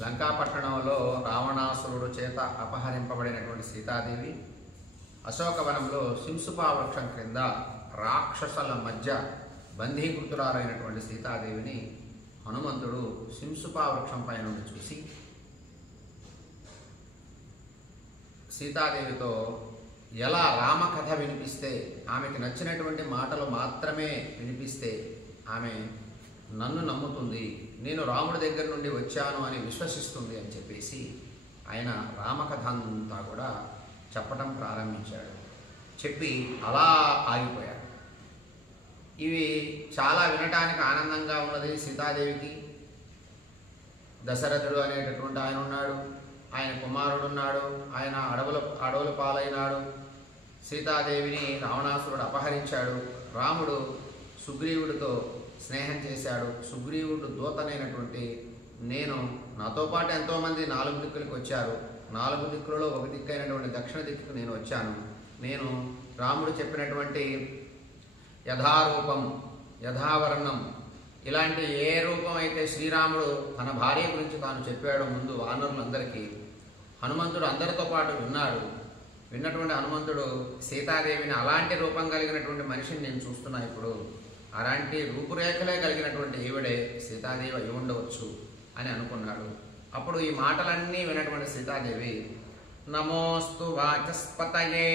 లంకాపట్టణంలో రావణాసురుడు చేత అపహరింపబడినటువంటి సీతాదేవి అశోకవనంలో శింసుపా వృక్షం క్రింద రాక్షసుల మధ్య బంధీకృతురాలైనటువంటి సీతాదేవిని హనుమంతుడు శింసుపా వృక్షం పై నుండి చూసి సీతాదేవితో ఎలా రామకథ వినిపిస్తే, ఆమెకి నచ్చినటువంటి మాటలు మాత్రమే వినిపిస్తే ఆమె నన్ను నమ్ముతుంది, నేను రాముడి దగ్గర నుండి వచ్చాను అని విశ్వసిస్తుంది అని చెప్పేసి ఆయన రామకథ అంతా కూడా చెప్పటం ప్రారంభించాడు. చెప్పి అలా ఆగిపోయాడు. ఇవి చాలా వినటానికి ఆనందంగా ఉన్నది సీతాదేవికి. దశరథుడు అనేటటువంటి ఆయన ఉన్నాడు, ఆయన కుమారుడున్నాడు, ఆయన అడవుల పాలైనాడు. సీతాదేవిని రావణాసురుడు అపహరించాడు. రాముడు సుగ్రీవుడితో స్నేహం చేశాడు. సుగ్రీవుడు దూతనైనటువంటి నేను, నాతో పాటు ఎంతోమంది 4 దిక్కులకు వచ్చారు. 4 దిక్కులలో ఒక దిక్కైనటువంటి దక్షిణ దిక్కుకు నేను వచ్చాను. నేను రాముడు చెప్పినటువంటి యథారూపం, యథావర్ణం, ఇలాంటి ఏ రూపం అయితే శ్రీరాముడు తన భార్య గురించి తాను చెప్పాడో ముందు వానరులందరికీ, హనుమంతుడు అందరితో పాటు విన్నాడు. విన్నటువంటి హనుమంతుడు సీతాదేవిని అలాంటి రూపం కలిగినటువంటి మనిషిని నేను చూస్తున్నా, ఇప్పుడు అలాంటి రూపురేఖలే కలిగినటువంటి ఈవిడే సీతాదేవి అయి ఉండవచ్చు అని అనుకున్నాడు. అప్పుడు ఈ మాటలన్నీ విన్నటువంటి సీతాదేవి నమోస్తు వాచస్పతయే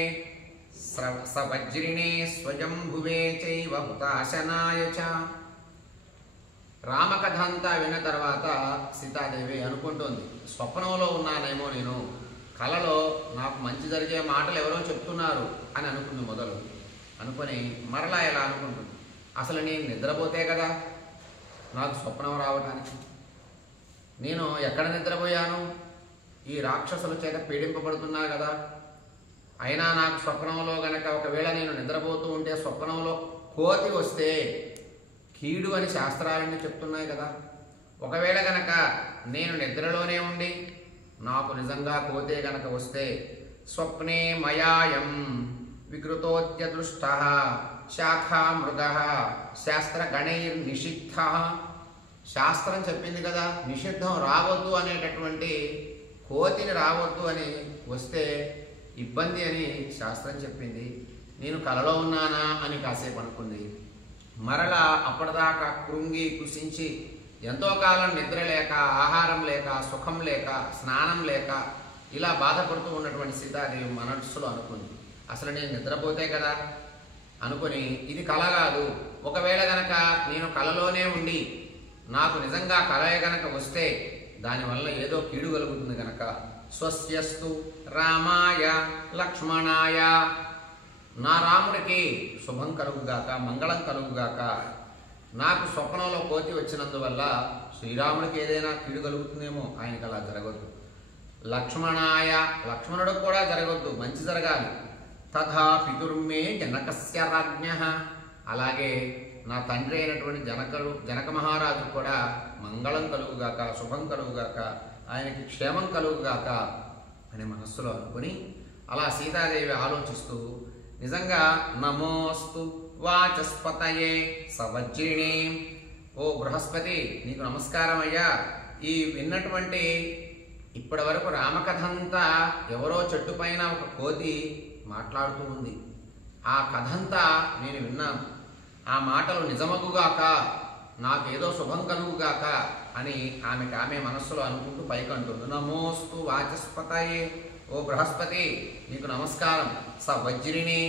సవజ్రిణే స్వయంభువే చైవ హుతాశనాయ చ. రామకథ అంతా విన్న తర్వాత సీతాదేవి అనుకుంటోంది, స్వప్నంలో ఉన్నానేమో నేను, కలలో నాకు మంచి జరిగే మాటలు ఎవరో చెప్తున్నారు అని అనుకుంది. మొదలు అనుకుని మరలా ఎలా అనుకుంటుంది, అసలు నేను నిద్రపోతే కదా నాకు స్వప్నం రావటానికి, నేను ఎక్కడ నిద్రపోయాను, ఈ రాక్షసుల చేత పీడింపబడుతున్నా కదా, అయినా నాకు స్వప్నంలో గనక ఒకవేళ నేను నిద్రపోతూ ఉంటే స్వప్నంలో కోతి వస్తే కీడు అని శాస్త్రాలన్నీ చెప్తున్నాయి కదా, ఒకవేళ గనక నేను నిద్రలోనే ఉండి నాకు నిజంగా కోతే గనక వస్తే స్వప్నే మయాయం వికృతోద్యదృష్ట శాఖా మృగ శాస్త్రగణైర్నిషిద్ధ. శాస్త్రం చెప్పింది కదా నిషిద్ధం రావద్దు అనేటటువంటి, కోతిని రావద్దు అని వస్తే ఇబ్బంది అని శాస్త్రం చెప్పింది. నేను కలలో ఉన్నానా అని కాసేపు అనుకుంది. మరలా అప్పటిదాకా కృంగి కుసించి ఎంతో కాలం నిద్ర లేక, ఆహారం లేక, సుఖం లేక, స్నానం లేక ఇలా బాధపడుతూ ఉన్నటువంటి సీతాదేవి మనస్సులో అనుకుంది, అసలు నేను నిద్రపోతే కదా అనుకుని ఇది కల కాదు, ఒకవేళ గనక నేను కలలోనే ఉండి నాకు నిజంగా కలయ గనక వస్తే దానివల్ల ఏదో కీడు కలుగుతుంది గనక స్వస్యస్తు రామాయ లక్ష్మణాయ, నా రాముడికి శుభం కలుగుగాక, మంగళం కలుగుగాక, నాకు స్వప్నంలో కోతి వచ్చినందువల్ల శ్రీరాముడికి ఏదైనా కీడు కలుగుతుందేమో, ఆయనకి అలా జరగద్దు. లక్ష్మణాయ, లక్ష్మణుడికి కూడా జరగద్దు, మంచి జరగాలి. తథా పితుర్మే జనకస్య రాజ్ఞః, అలాగే నా తండ్రి అయినటువంటి జనక మహారాజు కూడా మంగళం కలుగుగాక, శుభం కలుగుగాక, ఆయనకి క్షేమం కలుగుగాక అని మనస్సులో అనుకుని అలా సీతాదేవి ఆలోచిస్తూ నిజంగా నమోస్తు వాచస్పతయే సవజ్రిణే, ఓ బృహస్పతి నీకు నమస్కారం అయ్యా. ఈ విన్నటువంటి ఇప్పటి వరకు రామకథ అంతా ఎవరో చెట్టు పైన ఒక కోతి మాట్లాడుతూ ఉంది, ఆ కథంతా నేను విన్నాను, ఆ మాటలు నిజమగుగాక, నాకేదో శుభం కలుగుగాక అని ఆమె మనస్సులో అనుకుంటూ పైకంటుంది. నమోస్తు వాచస్పతయే, ఓ బృహస్పతి నీకు నమస్కారం. సవజ్రిణి,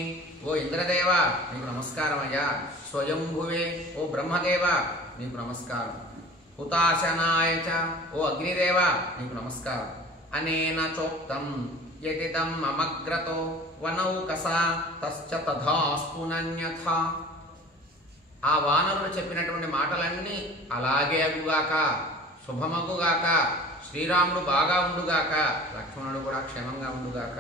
ఓ ఇంద్రదేవ నీకు నమస్కారం అయ్యా. స్వయంభువే, ఓ బ్రహ్మదేవ నీకు నమస్కారం. హుతాశనాయ చ, ఓ అగ్నిదేవ నీకు నమస్కారం. అనేన చోక్తం యదిదం అమగ్రతో వనౌకసా తశ్చ తథాస్తు నన్యథా. ఆ వానరుడు చెప్పినటువంటి మాటలన్నీ అలాగే అగుగాక, శుభమగుగాక, శ్రీరాముడు బాగా ఉండుగాక, లక్ష్మణుడు కూడా క్షేమంగా ఉండుగాక,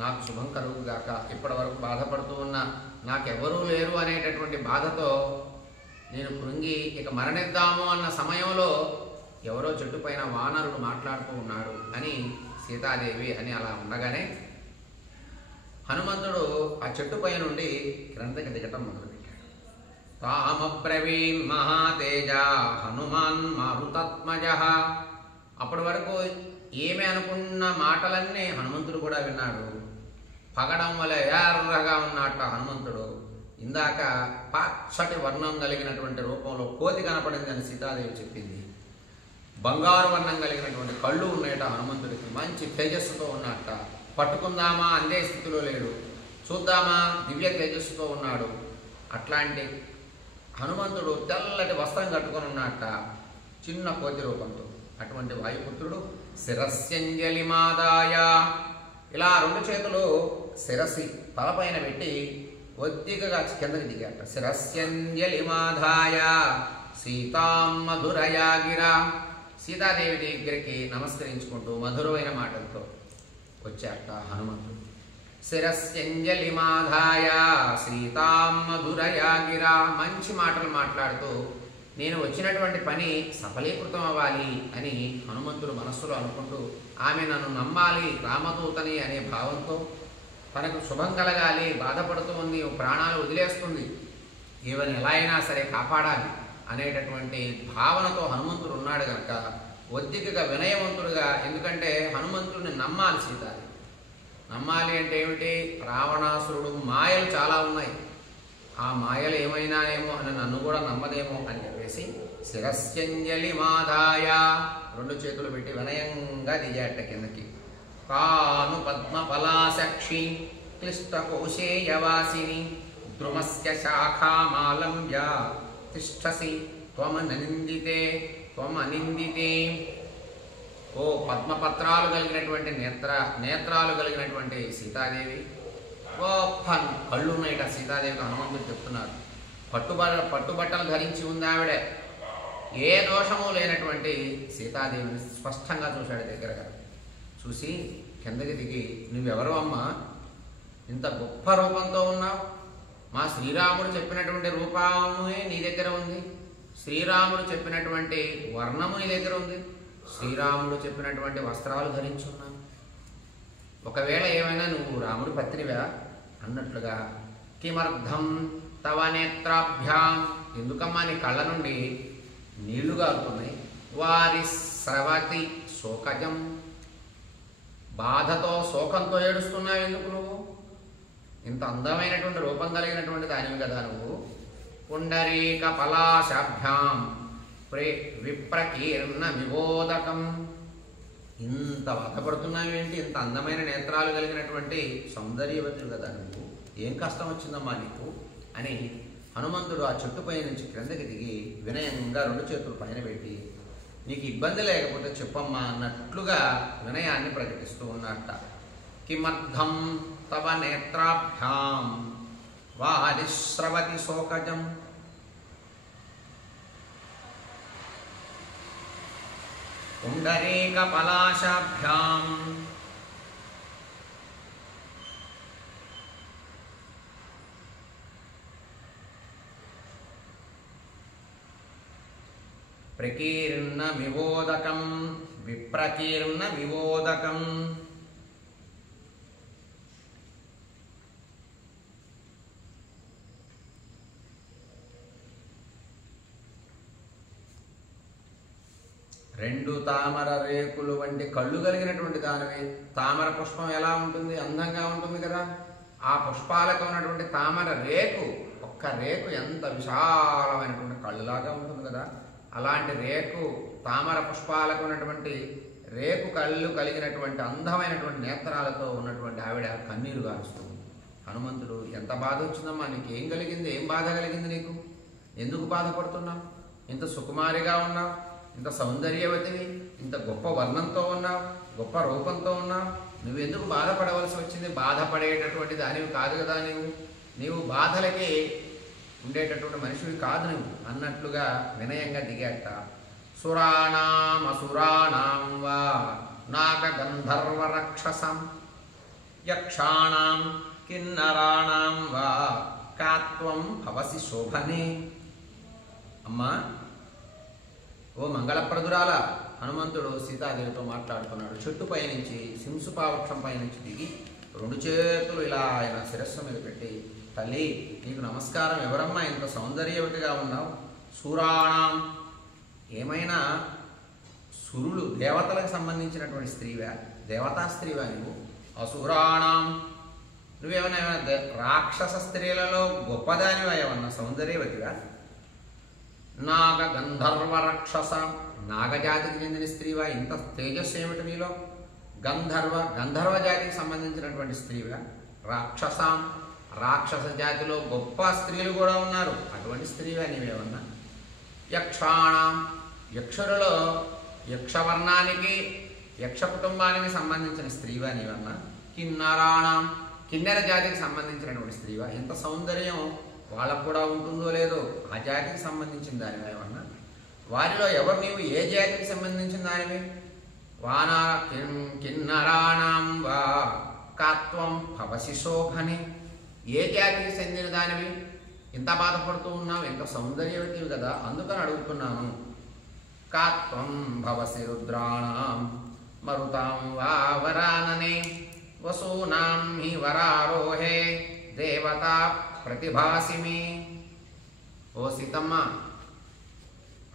నాకు శుభం కలుగుగాక. ఇప్పటి వరకు బాధపడుతూ ఉన్నా నాకెవరూ లేరు అనేటటువంటి బాధతో నేను కృంగి ఇక మరణిద్దాము అన్న సమయంలో ఎవరో చెట్టు పైన వానరుడు మాట్లాడుతూ ఉన్నాడు అని సీతాదేవి అని అలా ఉండగానే హనుమంతుడు ఆ చెట్టు పై నుండి క్రిందకి దిగటం మొదలుపెట్టాడు. తామబ్రవీన్ మహాతేజ హనుమాన్ మారుతత్మజ అప్పటి వరకు ఏమి అనుకున్న మాటలన్నీ హనుమంతుడు కూడా విన్నాడు. పగడం వల్ల ఎర్రగా ఉన్నట్ట హనుమంతుడు. ఇందాక పచ్చటి వర్ణం కలిగినటువంటి రూపంలో కోతి కనపడిందని సీతాదేవి చెప్పింది. బంగారు వర్ణం కలిగినటువంటి కళ్ళు ఉన్నాయట హనుమంతుడికి. మంచి తేజస్సుతో ఉన్నట్ట. పట్టుకుందామా అందే స్థితిలో లేడు, చూద్దామా దివ్య తేజస్సుతో ఉన్నాడు. అట్లాంటి హనుమంతుడు తెల్లటి వస్త్రం కట్టుకొని ఉన్నట్ట, చిన్న కోతి రూపంతో. అటువంటి వాయుపుత్రుడు శిరస్యంజలి మాదాయ, ఇలా రెండు చేతులు శిరస్సి తలపైన పెట్టి ఒద్దికగా కిందకి దిగాట. శిరస్యంజలి మాధాయ సీతాం మధురయా గిరా, సీతాదేవి దగ్గరికి నమస్కరించుకుంటూ మధురమైన మాటలతో వచ్చాట హనుమంతుడు. శిరస్యంజలి మాధాయ సీతాం మధురయా గిరా, మంచి మాటలు మాట్లాడుతూ నేను వచ్చినటువంటి పని సఫలీకృతం అవ్వాలి అని హనుమంతుడు మనస్సులో అనుకుంటూ, ఆమె నన్ను నమ్మాలి రామదూతని అనే భావంతో, తనకు శుభం కలగాలి, బాధపడుతూ ఉంది, ప్రాణాలు వదిలేస్తుంది, ఈవెన్ ఎలా అయినా సరే కాపాడాలి అనేటటువంటి భావనతో హనుమంతుడు ఉన్నాడు కనుక ఒద్దికగా వినయవంతుడుగా, ఎందుకంటే హనుమంతుడిని నమ్మాలి సీతాదేవి. నమ్మాలి అంటే ఏమిటి? రావణాసురుడు మాయలు చాలా ఉన్నాయి, ఆ మాయలు ఏమైనానేమో అని నన్ను కూడా నమ్మదేమో అని చెప్పేసి శిరస్యంజలి మాదాయ రెండు చేతులు పెట్టి వినయంగా దిగాట కిందకి. కాను పద్మఫలాసక్షి క్లిష్టకోశేయవాసిని ద్రుమస్య శాఖామాలంబ్య తిష్టసి త్వమనిందితే త్వమనిందితే. ఓ పద్మపత్రాలు కలిగినటువంటి నేత్రాలు కలిగినటువంటి సీతాదేవి, గొప్ప కళ్ళు ఉన్నాయిట సీతాదేవికి హనుమంతుడు చెప్తున్నారు. పట్టుబట్టలు ధరించి ఉంది ఆవిడ. ఏ దోషము లేనటువంటి సీతాదేవిని స్పష్టంగా చూశాడు దగ్గరగా. చూసి కిందకి దిగి, నువ్వెవరు అమ్మా, ఇంత గొప్ప రూపంతో ఉన్నావు? మా శ్రీరాముడు చెప్పినటువంటి రూపమే నీ దగ్గర ఉంది, శ్రీరాముడు చెప్పినటువంటి వర్ణము నీ దగ్గర ఉంది, శ్రీరాముడు చెప్పినటువంటి వస్త్రాలు ధరించున్నావు. ఒకవేళ ఏమైనా నువ్వు రాముడి పత్నివా అన్నట్లుగా, కిమర్థం తవ నేత్రాభ్యాం, ఎందుకమ్మా నీ కళ్ళ నుండి నీళ్లు గారుతున్నాయి, వారి స్రవతి శోకజం, బాధతో శోకంతో ఏడుస్తున్నావు ఎందుకు నువ్వు? ఇంత అందమైనటువంటి రూపం కలిగినటువంటి దానివి కదా నువ్వు. పుండరీక పలాశాభ్యాం విప్రకీర్ణ వివోదకం, ఇంత బాధపడుతున్నావేంటి? ఇంత అందమైన నేత్రాలు కలిగినటువంటి సౌందర్యవతులు కదా నువ్వు, ఏం కష్టం వచ్చిందమ్మా నీకు అని హనుమంతుడు ఆ చెట్టుపై నుంచి క్రిందకి దిగి వినయంగా రెండు చేతులు పైన పెట్టి, నీకు ఇబ్బంది లేకపోతే చెప్పమ్మా అన్నట్లుగా వినయాన్ని ప్రకటిస్తూ ఉన్నట్ట. కిమర్థం తవ నేత్రాభ్యాం వారిశ్రవతి శోకజం, పుండరీక పలాశాభ్యాం ప్రకీర్ణ వివోదకం విప్రకీర్ణ వివోదకం. రెండు తామర రేకులు వంటి కళ్ళు కలిగినటువంటి దానివి. తామర పుష్పం ఎలా ఉంటుంది? అందంగా ఉంటుంది కదా. ఆ పుష్పాలకు ఉన్నటువంటి తామర రేకు, ఒక్క రేకు ఎంత విశాలమైనటువంటి కళ్ళులాగా ఉంటుంది కదా. అలాంటి రేకు, తామర పుష్పాలకు ఉన్నటువంటి రేకు కళ్ళు కలిగినటువంటి అందమైనటువంటి నేత్రాలతో ఉన్నటువంటి ఆవిడ కన్నీరు గారుస్తుంది. హనుమంతుడు, ఎంత బాధ వచ్చిందమ్మా నీకు? ఏం కలిగింది? ఏం బాధ కలిగింది నీకు? ఎందుకు బాధపడుతున్నావు? ఇంత సుకుమారిగా ఉన్నావు, ఇంత సౌందర్యవతిని, ఇంత గొప్ప వర్ణంతో ఉన్నావు, గొప్ప రూపంతో ఉన్నావు, నువ్వెందుకు బాధపడవలసి వచ్చింది? బాధపడేటటువంటి దానివి కాదు కదా నీవు బాధలకి ఉండేటటువంటి మనిషివి కాదు నువ్వు అన్నట్లుగా వినయంగా దిగాట. సురాణాం అసురాణాం వా నాక గంధర్వ రక్షసం యక్షాణాం కిన్నరాణాం వా కాత్వం భవసి శోభనే. అమ్మా, ఓ మంగళప్రదురాల, హనుమంతుడు సీతాదేవితో మాట్లాడుతున్నాడు. చెట్టుపై నుంచి, సింసుపావృక్షం పై నుంచి దిగి రెండు చేతులు ఇలా ఆయన శిరస్సు మీద పెట్టి, తల్లి నీకు నమస్కారం, ఎవరమ్మా ఇంత సౌందర్యవతిగా ఉన్నావు? సూరాణం, ఏమైనా సురులు దేవతలకు సంబంధించినటువంటి స్త్రీవా, దేవతా స్త్రీవా నువ్వు? అసురాణం, నువ్వేమన్నా రాక్షస స్త్రీలలో గొప్పదానివా, ఏమన్నా సౌందర్యవతివా? నాగ గంధర్వ రాక్షస, నాగజాతికి చెందిన స్త్రీవా? ఇంత తేజస్సు ఏమిటి నీలో? గంధర్వ జాతికి సంబంధించినటువంటి స్త్రీవా? రాక్షసాం, రాక్షస జాతిలో గొప్ప స్త్రీలు కూడా ఉన్నారు, అటువంటి స్త్రీవా నీవేమన్నా? యక్షాణం, యక్షులలో యక్షవర్ణానికి యక్ష కుటుంబానికి సంబంధించిన స్త్రీవా నీవన్నా? కిన్నరాణం, కిన్నెర జాతికి సంబంధించినటువంటి స్త్రీవా? ఎంత సౌందర్యం వాళ్ళకు కూడా ఉంటుందో లేదో ఆ జాతికి సంబంధించిన దానివా ఏమన్నా? వారిలో ఎవరు నీవు? ఏ జాతికి సంబంధించిన దానివి? వానా కిన్నరాణం వా కాత్వం భవసి శోభని, ఏ జాతికి చెందిన దానివి? ఇంత బాధపడుతూ ఉన్నావు, ఎంత సౌందర్యవతివి కదా, అందుకని అడుగుతున్నాను. కాత్వం భవసి రుద్రాణం మరుతాం వా వరాననే వసూనాం హి వరారోహే దేవతా ప్రతిభాసిమి. ఓ సీతమ్మ,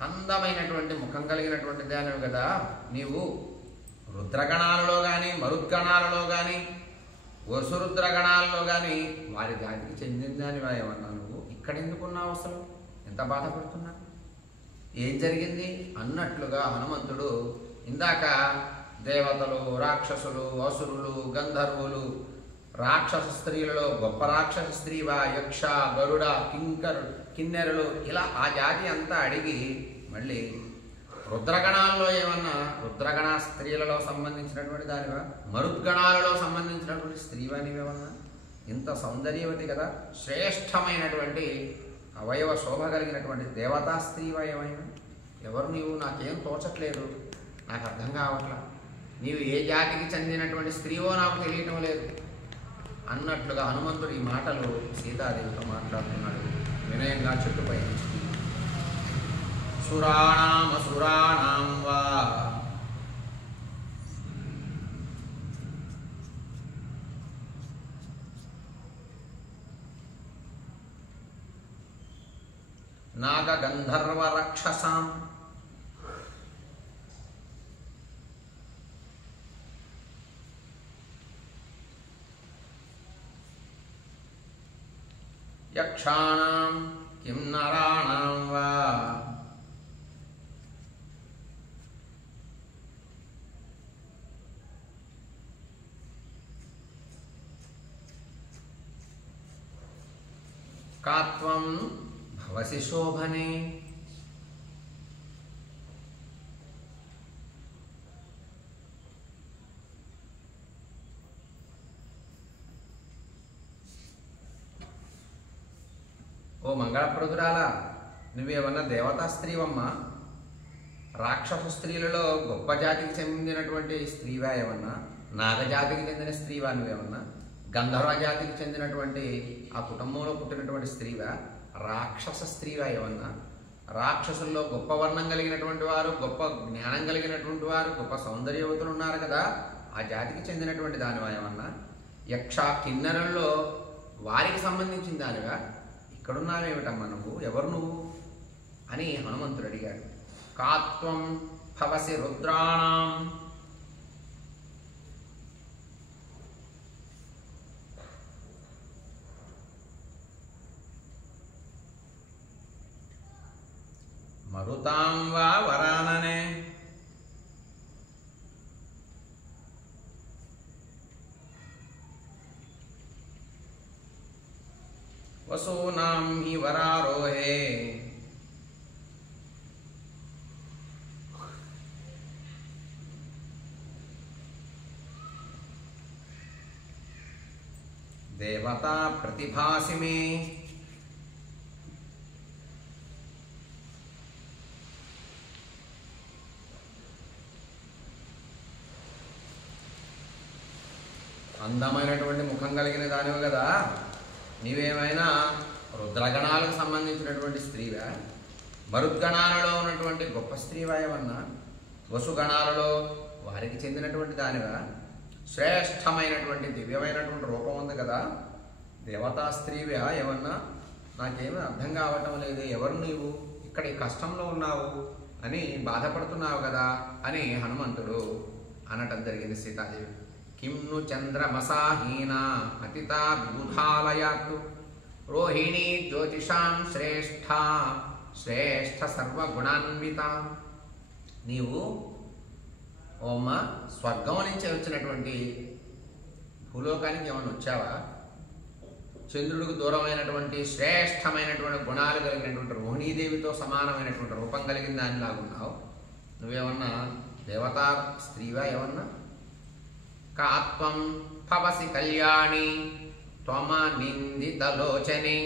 అందమైనటువంటి ముఖం కలిగినటువంటి దానివి కదా నీవు. రుద్రగణాలలో కానీ మరుద్గణాలలో కానీ వసురుద్రగణాలలో కానీ వారి జాతికి చెందిన దానివా ఏమన్నా నువ్వు? ఇక్కడ ఎందుకున్నావు అసలు? ఎంత బాధపడుతున్నా? ఏం జరిగింది అన్నట్లుగా హనుమంతుడు ఇందాక దేవతలు, రాక్షసులు, అసురులు, గంధర్వులు, రాక్షస స్త్రీలలో గొప్ప రాక్షస స్త్రీవా, యక్ష, గరుడ, కిన్నెరలు, ఇలా ఆ జాతి అంతా అడిగి మళ్ళీ రుద్రగణాలలో ఏమన్నా రుద్రగణ స్త్రీలలో సంబంధించినటువంటి దానివా, మరుద్గణాలలో సంబంధించినటువంటి స్త్రీవా నీవేమన్నా? ఇంత సౌందర్యవతి కదా, శ్రేష్టమైనటువంటి అవయవ శోభ కలిగినటువంటి దేవతా స్త్రీవా ఏమైనా? ఎవరు నీవు? నాకేం తోచట్లేదు, నాకు అర్థం కావట్లా. నీవు ఏ జాతికి చెందినటువంటి స్త్రీవో నాకు తెలియటం లేదు అన్నట్లుగా హనుమంతుడు ఈ మాటలు సీతాదేవితో మాట్లాడుతున్నాడు వినయంగా చెట్టుపై. సురాణామసురాణాం వా నాగగంధర్వ రాక్షసాం యక్షాణం కిన్నరాణాం వా కాత్వం భవసి శోభనే. ఓ మంగళప్రదురాలా, నువ్వేమన్నా దేవతా స్త్రీవమ్మా? రాక్షస స్త్రీలలో గొప్ప జాతికి చెందినటువంటి స్త్రీవా ఏమన్నా? నాగజాతికి చెందిన స్త్రీవా నువ్వేమన్నా? గంధర్వ జాతికి చెందినటువంటి ఆ కుటుంబంలో పుట్టినటువంటి స్త్రీవా? రాక్షస స్త్రీవా ఏమన్నా? రాక్షసుల్లో గొప్ప వర్ణం కలిగినటువంటి వారు, గొప్ప జ్ఞానం కలిగినటువంటి వారు, గొప్ప సౌందర్యవతులు ఉన్నారు కదా, ఆ జాతికి చెందినటువంటి దానివా ఏమన్నా? యక్ష కిన్నెరల్లో వారికి సంబంధించిన దానివా? ఇక్కడున్నావేమిటమ్మా నువ్వు? ఎవరు నువ్వు అని హనుమంతుడు అడిగాడు. కాత్వం భవసి రుద్రాణం, మరుతాం వా వరాననే వసూనాం హి వరారోహే దేవతా ప్రతిభాసిమే. అందమైనటువంటి ముఖం కలిగిన దానివి కదా, నీవేమైనా రుద్రగణాలకు సంబంధించినటువంటి స్త్రీవా? మరుద్గణాలలో ఉన్నటువంటి గొప్ప స్త్రీవా ఏమన్నా? వసుగణాలలో వారికి చెందినటువంటి దానివా? శ్రేష్టమైనటువంటి దివ్యమైనటువంటి రూపం ఉంది కదా, దేవతా స్త్రీవా ఏమన్నా? నాకేమీ అర్థం కావటం లేదు. ఎవరు నీవు? ఇక్కడ ఈ కష్టంలో ఉన్నావు, అని బాధపడుతున్నావు కదా అని హనుమంతుడు అనటం జరిగింది సీతాదేవి. కిమ్ను చంద్రమసాహీనా అతితా విబుధాలయాత్ రోహిణీ జ్యోతిషాం శ్రేష్ఠ శ్రేష్ఠ సర్వగుణాన్విత. నీవు ఓమ్మ స్వర్గం నుంచి వచ్చినటువంటి భూలోకానికి ఏమైనా వచ్చావా? చంద్రుడికి దూరమైనటువంటి శ్రేష్టమైనటువంటి గుణాలు కలిగినటువంటి రోహిణీదేవితో సమానమైనటువంటి రూపం కలిగిన దానిలాగున్నావు. నువ్వేమన్నా దేవతా స్త్రీవా? ఏమన్నా కాత్వం భవసి కళ్యాణి త్వమ నిందితలోచనే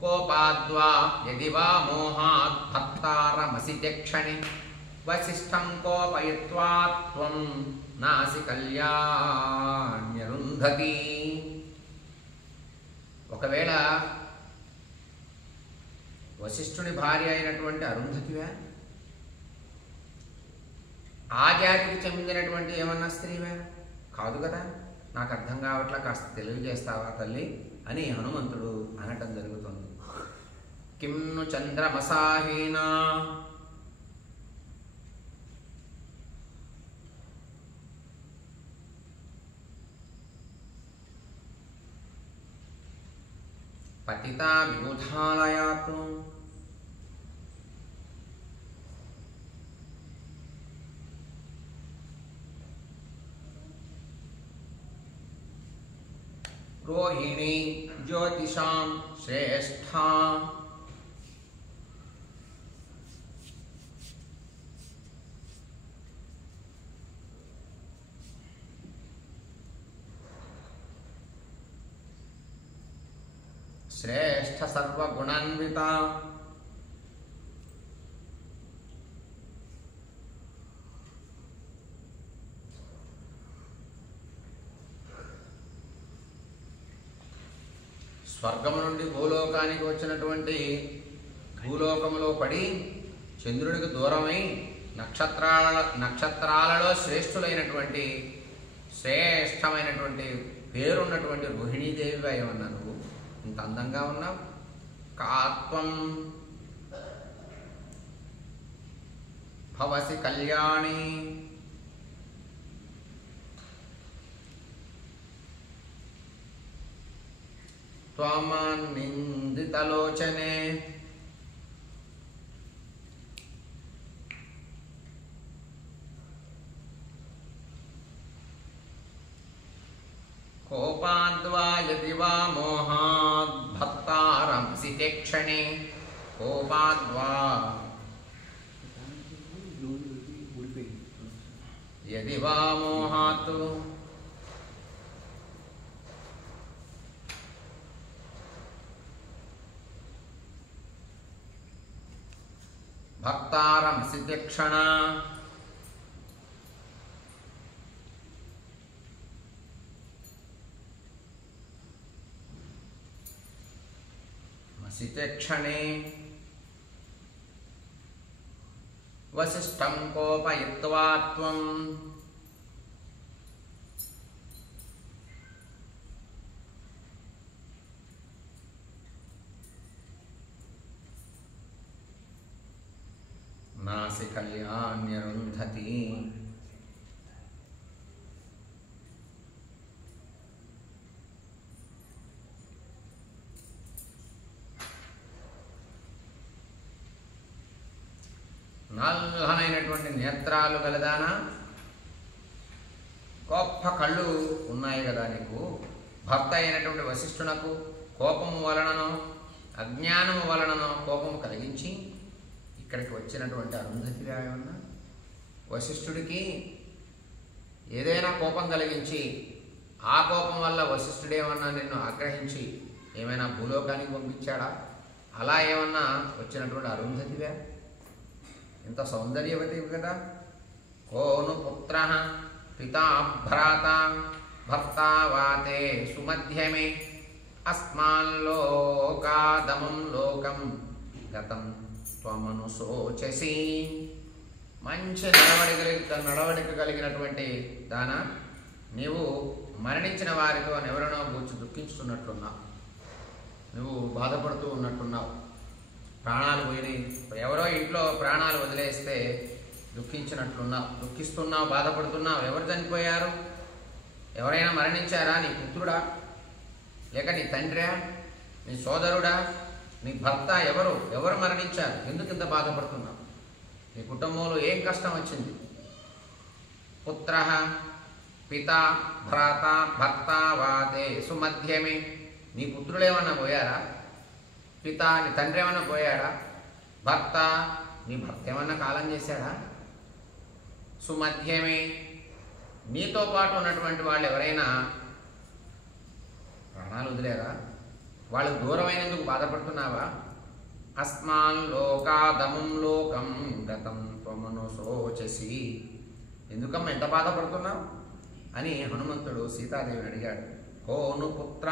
కోపాద్వా యది వా మోహాత్ భక్తారమసి క్షణి వశిష్ఠం కోపయిత్వా త్వం నాసి కళ్యాణ్యరుంధతి. ఒకవేళ వశిష్ఠుని భార్య అయినటువంటి అరుంధతివే, ఆ జాతికి చెందినటువంటి ఏమన్నా స్త్రీవే కాదు కదా? నాకు అర్థం కావట్లా, కాస్త తెలియజేస్తావా తల్లి అని హనుమంతుడు అనటం జరుగుతుంది. కిమ్ను చంద్రమసాహీనా పతితా విబుధాలయాత్ రోహిణీ జ్యోతిషాం శ్రేష్ఠ శ్రేష్ఠ సర్వగుణాన్విత. స్వర్గము నుండి భూలోకానికి వచ్చినటువంటి భూలోకములో పడి చంద్రుడికి దూరమై నక్షత్రాలలో శ్రేష్ఠులైనటువంటి శ్రేష్టమైనటువంటి పేరున్నటువంటి రోహిణీదేవిగా ఏమన్నా నువ్వు ఇంత అందంగా ఉన్నావు? కాత్వం భవసి కళ్యాణి త్వమనిందితలోచనే కోపాద్వా యది వా మోహాద్ భక్తారమసి క్షణే కోపాద్వా యది వా మోహాత్ భక్తారమసి క్షణ క్షణే వశిష్ఠం కోపయిత్వా త్వం నాసి కళ్యాణ్యరుంధతి. నల్లనైనటువంటి నేత్రాలు గలదానా, గొప్ప కళ్ళు ఉన్నాయి కదా నీకు. భక్త అయినటువంటి వశిష్ఠునకు కోపము వలననో అజ్ఞానము వలననో కోపము కలిగించి ఇక్కడికి వచ్చినటువంటి అరుంధతిగా ఏమన్నా వశిష్ఠుడికి ఏదైనా కోపం కలిగించి ఆ కోపం వల్ల వశిష్ఠుడేమన్నా నిన్ను ఆగ్రహించి ఏమైనా భూలోకానికి పంపించాడా? అలా ఏమన్నా వచ్చినటువంటి అరుంధతివే? ఇంత సౌందర్యవతి కదా. కోను పుత్ర పితా భ్రాత భర్తా వాతే సుమధ్యమే అస్మాల్లోకాదమం లోకం గతం త్వమనుశోచసి. మంచి నడవడిక కలిగినటువంటి దాన, నీవు మరణించిన వారితో ఎవరినో కూర్చి దుఃఖించుతున్నట్లున్నావు, నువ్వు బాధపడుతూ ఉన్నట్టున్నావు. ప్రాణాలు పోయినాయి, ఎవరో ఇంట్లో ప్రాణాలు వదిలేస్తే దుఃఖించినట్లున్నావు, దుఃఖిస్తున్నావు, బాధపడుతున్నావు. ఎవరు చనిపోయారు? ఎవరైనా మరణించారా? నీ పుత్రుడా, లేక నీ తండ్రా, నీ సోదరుడా, నీ భర్త? ఎవరు మరణించారు? ఎందుకు ఇంత బాధపడుతున్నావు? నీ కుటుంబంలో ఏం కష్టం వచ్చింది? పుత్ర పిత భ్రాత భర్త వాతే సుమధ్యమే. నీ పుత్రులు ఏమన్నా పోయారా? పిత నీ తండ్రి ఏమన్నా పోయాడా? భర్త నీ భర్త ఏమన్నా కాలం చేశాడా? సుమధ్యమే, నీతో పాటు ఉన్నటువంటి వాళ్ళు ఎవరైనా ప్రాణాలు వదిలేరా? వాళ్ళు దూరమైనందుకు బాధపడుతున్నావా? అస్మాన్ లోకాదముం లోకం గతం త్వమను శోచసి. ఎందుకమ్మా ఎంత బాధపడుతున్నావు అని హనుమంతుడు సీతాదేవిని అడిగాడు. కోను పుత్ర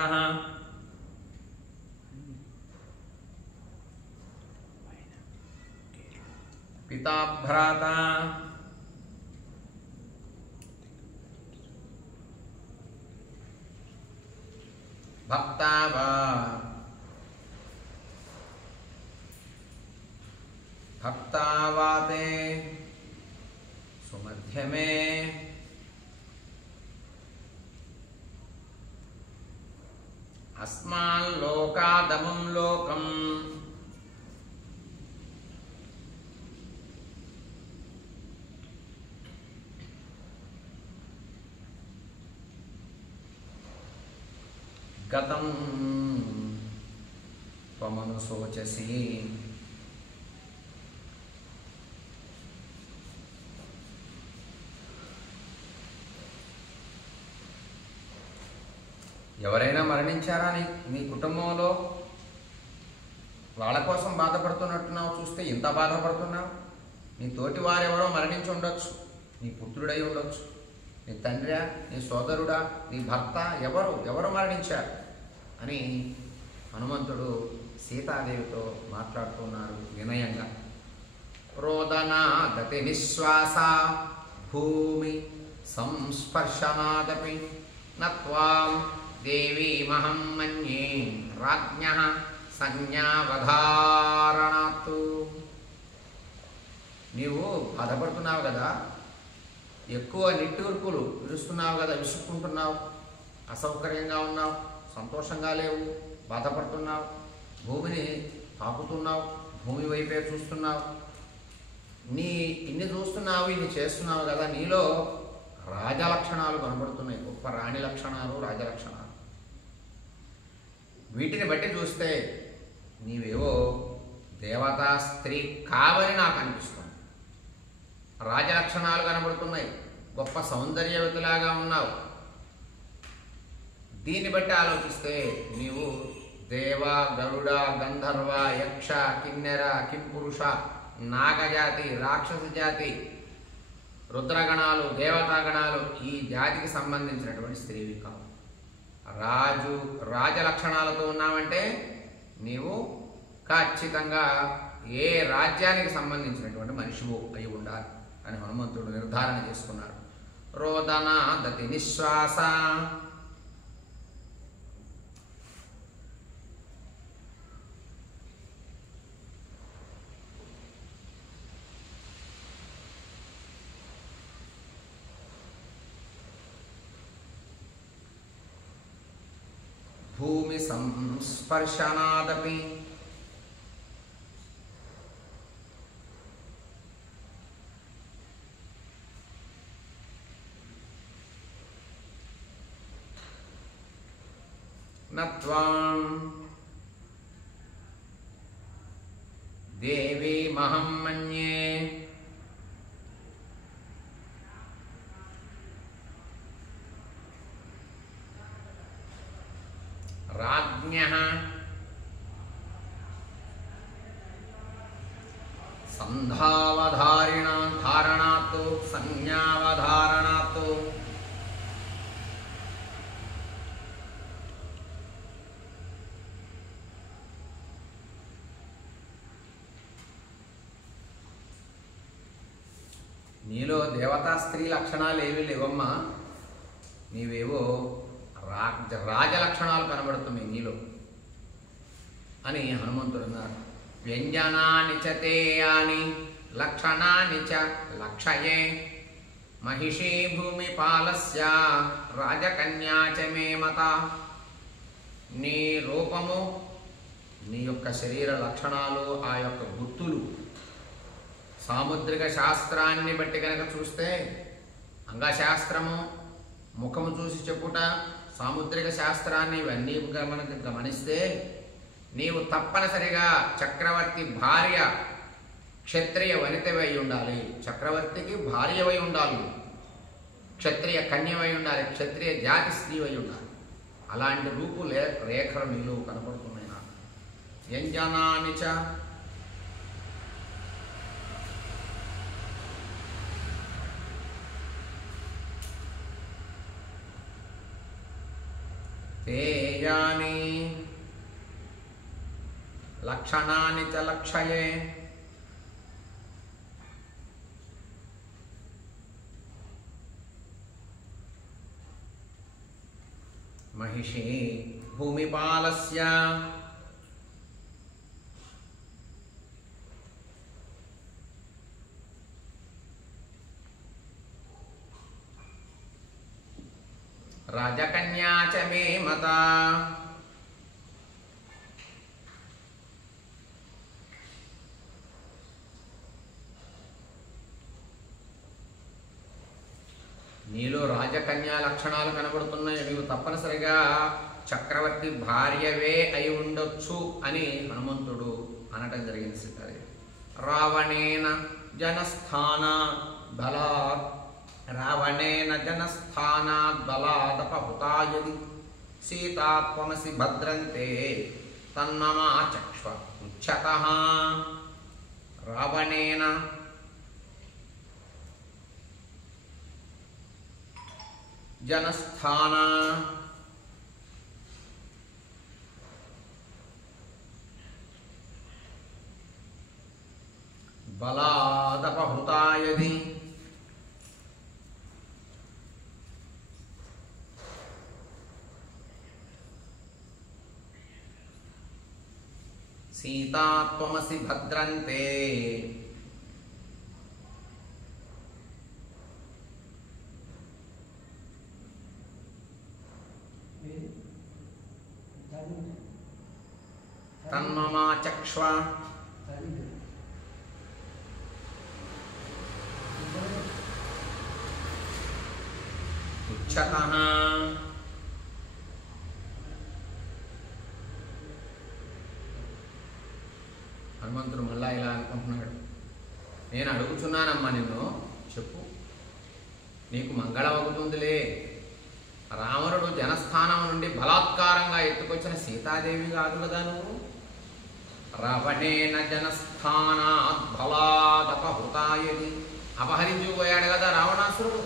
పితా భ్రాత భక్తా వా భక్తా వాతే సుమధ్యమే. అస్మాన్ లోకాదముం లోకం గతం త్వమను శోచసి. ఎవరైనా మరణించారా నీ కుటుంబంలో? వాళ్ళ కోసం బాధపడుతున్నట్టున్నావు. చూస్తే ఇంత బాధపడుతున్నావు. నీ తోటి వారెవరో మరణించి ఉండొచ్చు, నీ పుత్రుడై ఉండొచ్చు, నీ తండ్రి, నీ సోదరుడా, నీ భర్త, ఎవరు మరణించారు అని హనుమంతుడు సీతాదేవితో మాట్లాడుతున్నారు వినయంగా. రోదనా గతి నిశ్వాస భూమి సంస్పర్శనాదపి నత్వాం దేవీమహం మన్యే రాజ్ఞః సంజ్ఞావధారణాత్తు. నీవు బాధపడుతున్నావు కదా, ఎక్కువ నిట్టూర్పులు విరుస్తున్నావు కదా, విసుక్కుంటున్నావు, అసౌకర్యంగా ఉన్నావు, సంతోషంగా లేవు, బాధపడుతున్నావు, భూమిని తాకుతున్నావు, భూమి వైపే చూస్తున్నావు. ఇన్ని చూస్తున్నావు, ఇన్ని చేస్తున్నావు కదా, నీలో రాజలక్షణాలు కనబడుతున్నాయి, గొప్ప రాణి లక్షణాలు, రాజలక్షణాలు. వీటిని బట్టి చూస్తే నీవేవో దేవతా స్త్రీ కావని నాకు అనిపిస్తుంది. రాజలక్షణాలు కనబడుతున్నాయి, గొప్ప సౌందర్యవతిలాగా ఉన్నావు. దీన్ని బట్టి ఆలోచిస్తే నీవు దేవ, గరుడ, గంధర్వ, యక్ష, కిన్నెర, కింపురుష, నాగజాతి, రాక్షస జాతి, రుద్రగణాలు, దేవతాగణాలు, ఈ జాతికి సంబంధించినటువంటి స్త్రీవి కావు. రాజలక్షణాలతో ఉన్నావంటే నీవు ఖచ్చితంగా ఏ రాజ్యానికి సంబంధించినటువంటి మనిషివు అయి ఉండాలి అని హనుమంతుడు నిర్ధారణ చేసుకున్నాడు. రోదన దతి నిశ్వాస. భూమి సంస్పర్శనాదపి నత్వాం దేవీమహం మన్యే రాజ్ఞః సంధావధారణాత్తు సంజ్ఞావధారణాత్తు. నీలో దేవతా స్త్రీ లక్షణాలు ఏవి లేవమ్మా, నీవేవో రాజలక్షణాలు కనబడుతున్నాయి నీలో అని హనుమంతుడు అన్నాడు. వ్యంజనాని చ తే యాని లక్షణాని చ లక్షయే మహిషీ భూమిపాలస్య రాజకన్యా చ మే మత. నీ రూపము, నీ యొక్క శరీర లక్షణాలు, ఆ యొక్క గుర్తులు సాముద్రిక శాస్త్రాన్ని బట్టి కనుక చూస్తే, అంగశాస్త్రము, ముఖము చూసి చెప్పుట, సాముద్రిక శాస్త్రాన్ని ఇవన్నీ మనకు గమనిస్తే నీవు తప్పనిసరిగా చక్రవర్తి భార్య, క్షత్రియ వనితవై ఉండాలి. చక్రవర్తికి భార్యవై ఉండాలి, క్షత్రియ కన్యవై ఉండాలి, క్షత్రియ జాతి స్త్రీవై ఉండాలి. అలాంటి రూపు రేఖలు నీలో కనపడుతున్నాయి నాకు. వ్యంజనాని చ తే యాని లక్షణాని చ లక్షయే మహిషీ భూమిపాలస్య రాజకన్యా చ మే మత. నీలో రాజకన్యా లక్షణాలు కనబడుతున్నాయి. నీవు తప్పనిసరిగా చక్రవర్తి భార్యవే అయి ఉండొచ్చు అని హనుమంతుడు అనటం జరిగింది సీతాదేవి. రావణేన జనస్థానాత్ బలాత్ రావణేన జనస్థానాత్ బలాదపహృతాయది సీతా త్వమసి భద్రంతే తన్మమా చక్ష్వ ఉచ్యతః. రావణేన జనస్థాన బలాదపహృతాయది సీతా త్వమసి భద్రంతే తన్మమా చక్ష్వ ఉచ్యతః. హనుమంతుడు మళ్ళా ఇలా అనుకుంటున్నాడు, నేను అడుగుచున్నానమ్మా, నిన్ను చెప్పు, నీకు మంగళం అవుతుందిలే. రావణుడు జనస్థానం నుండి బలాత్కారంగా ఎత్తుకొచ్చిన సీతాదేవి కాదు కదా నువ్వు. రావణేన జనస్థానాత్ బలాదపహృతాయది, అపహరించుకుపోయాడు కదా రావణాసురుడు